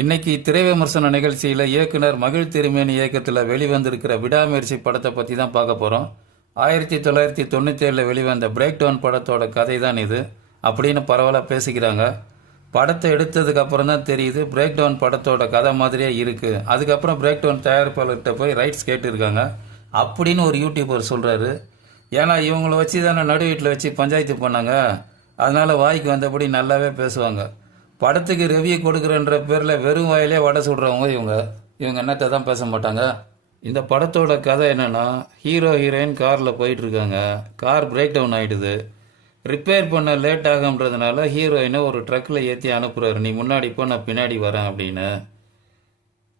இன்னைக்கு திரை விமர்சன நிகழ்ச்சியில் இயக்குனர் மகிழ் திருமேனி இயக்கத்தில் வெளிவந்திருக்கிற விடாமுயற்சி படத்தை பற்றி தான் பார்க்க போகிறோம் ஆயிரத்தி தொள்ளாயிரத்தி தொண்ணூற்றி ஏழில் வெளிவந்த பிரேக் டவுன் படத்தோட கதை தான் இது. அப்படின்னு பரவலாக பேசிக்கிறாங்க. படத்தை எடுத்ததுக்கு அப்புறம் தான் தெரியுது பிரேக் டவுன் படத்தோட கதை மாதிரியே இருக்குது அதுக்கப்புறம் பிரேக் டவுன் தயாரிப்பாளர்கிட்ட போய் ரைட்ஸ் கேட்டிருக்காங்க. அப்படின்னு ஒரு யூடியூபர் சொல்கிறாரு ஏன்னா இவங்களை வச்சு தானே நடு வீட்டில் வச்சு பஞ்சாயத்து பண்ணாங்க. அதனால் வாய்க்கு வந்தபடி நல்லாவே பேசுவாங்க. படத்துக்கு ரிவ்யூ கொடுக்குறன்ற பேரில் வெறும் வாயிலே வடை சுடுறவங்க இவங்க. இவங்க என்னத்தை தான் பேச மாட்டாங்க? இந்த படத்தோட கதை என்னென்னா ஹீரோ ஹீரோயின் காரில் போயிட்டுருக்காங்க. கார் பிரேக் டவுன் ஆகிடுது ரிப்பேர் பண்ண லேட் ஆகுன்றதுனால ஹீரோயினை ஒரு ட்ரக்கில் ஏற்றி அனுப்புகிறாரு நீ முன்னாடி போ நான் பின்னாடி வரேன் அப்படின்னு.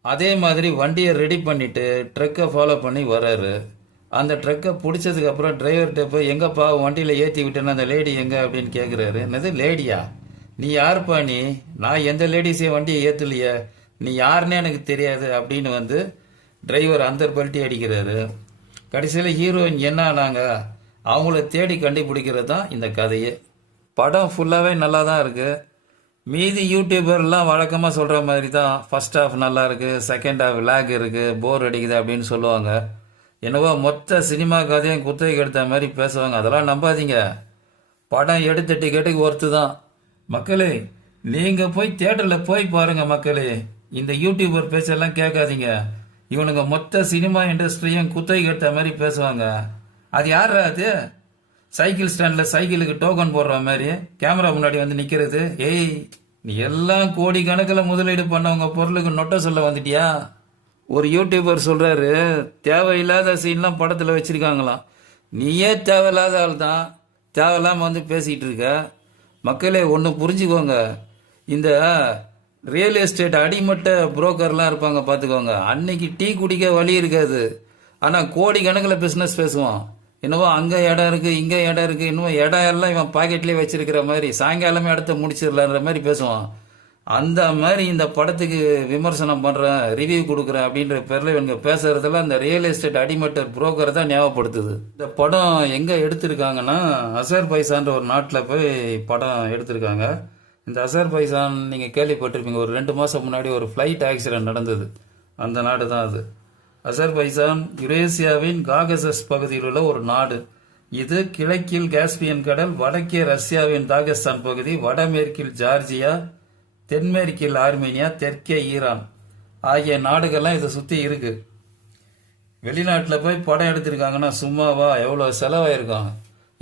அதே மாதிரி வண்டியை ரெடி பண்ணிவிட்டு ட்ரக்கை ஃபாலோ பண்ணி வர்றாரு. அந்த ட்ரக்கை பிடிச்சதுக்கப்புறம் டிரைவர்கிட்ட போய் எங்கப்பா வண்டியில் ஏற்றி விட்டேன்னு அந்த லேடி எங்கே? அப்படின்னு கேட்குறாரு என்னது லேடியா நீ யாருப்பா நீ? நான் எந்த லேடிஸையும் வண்டியை ஏற்றலையே நீ யாருன்னே எனக்கு தெரியாது அப்படின்னு வந்து டிரைவர் அந்த பல்ட்டி அடிக்கிறாரு. கடைசியில் ஹீரோயின் என்ன ஆனாங்க? அவங்கள தேடி கண்டுபிடிக்கிறது தான் இந்த கதையே. படம் ஃபுல்லாகவே நல்லா தான் இருக்குது மீதி யூடியூபர்லாம் வழக்கமாக சொல்கிற மாதிரி தான் ஃபர்ஸ்ட் ஹாஃப் நல்லா இருக்குது செகண்ட் ஹாஃப் லேக் இருக்குது போர் அடிக்குது அப்படின்னு சொல்லுவாங்க. என்னவோ மொத்த சினிமா கதையும் குத்தகைக்கு எடுத்த மாதிரி பேசுவாங்க. அதெல்லாம் நம்பாதீங்க. படம் எடுத்த டிக்கெட்டுக்கு ஒர்த்து தான். மக்களே நீங்கள் போய் தேட்டரில் போய் பாருங்கள் மக்களே. இந்த யூடியூபர் பேச்செல்லாம் கேட்காதீங்க. இவனுங்க மொத்த சினிமா இண்டஸ்ட்ரியும் குத்தகை கட்ட மாதிரி பேசுவாங்க. அது யார் அது? சைக்கிள் ஸ்டாண்டில் சைக்கிளுக்கு டோக்கன் போடுற மாதிரி கேமரா முன்னாடி வந்து நிற்கிறது ஏய் நீ எல்லாம் கோடி கணக்கில் முதலீடு பண்ணவங்க பொருளுக்கு நொட்ட சொல்ல வந்துட்டியா? ஒரு யூடியூபர் சொல்கிறாரு தேவையில்லாத சீன்லாம் படத்தில் வச்சுருக்காங்களாம். நீயே தேவையில்லாத ஆள் தான் தேவையில்லாமல் வந்து பேசிகிட்டு இருக்க. மக்களே ஒன்று புரிஞ்சுக்கோங்க. இந்த ரியல் எஸ்டேட் அடிமட்ட புரோக்கர்லாம் இருப்பாங்க பார்த்துக்கோங்க. அன்னைக்கு டீ குடிக்க வழி இருக்காது. ஆனால் கோடி கணக்கில் பிஸ்னஸ் பேசுவான். என்னவோ அங்கே இடம் இருக்குது இங்கே இடம் இருக்குது இன்னும் இடம் எல்லாம் இவன் பாக்கெட்லேயே வச்சிருக்கிற மாதிரி சாயங்காலமே இடத்த முடிச்சிடலான்ற மாதிரி பேசுவான். அந்த மாதிரி இந்த படத்துக்கு விமர்சனம் பண்ணுறேன் ரிவ்யூ கொடுக்குறேன் அப்படின்ற பேரில் இவங்க பேசுகிறதுல அந்த ரியல் எஸ்டேட் அடிமட்டர் புரோக்கரை தான் ஞாபகப்படுத்துது. இந்த படம் எங்கே எடுத்திருக்காங்கன்னா அசர் பைசான்ற ஒரு நாட்டில் போய் படம் எடுத்திருக்காங்க. இந்த அசர் பைசான் நீங்கள் கேள்விப்பட்டிருப்பீங்க ஒரு ரெண்டு மாதம் முன்னாடி ஒரு ஃப்ளைட் ஆக்சிடென்ட் நடந்தது. அந்த நாடு தான் அது. அசர்பைசான் யுரேசியாவின் காகசஸ் பகுதியில் உள்ள ஒரு நாடு. இது கிழக்கில் காஸ்பியன் கடல் வடக்கே ரஷ்யாவின் தாகஸ்தான் பகுதி வடமேற்கில் ஜார்ஜியா தென்மேற்கில் ஆர்மீனியா தெற்கே ஈரான் ஆகிய நாடுகள்லாம் இதை சுற்றி இருக்கு. வெளிநாட்டில் போய் படம் எடுத்திருக்காங்கன்னா சும்மாவா? எவ்வளோ செலவாயிருக்காங்க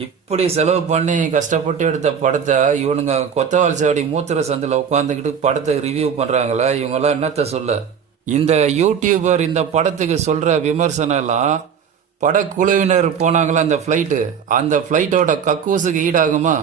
இப்படி செலவு பண்ணி கஷ்டப்பட்டு எடுத்த படத்தை இவனுங்க கொத்தவால் சாவடி மூத்திர சந்தில் உட்காந்துக்கிட்டு படத்தை ரிவ்யூ பண்ணுறாங்களே இவங்கெல்லாம் என்னத்த சொல்ல? இந்த யூடியூபர் இந்த படத்துக்கு சொல்கிற விமர்சனம் எல்லாம் படக்குழுவினர் போனாங்களா அந்த ஃப்ளைட்டு அந்த ஃப்ளைட்டோட கக்கூசுக்கு ஈடாகுமா?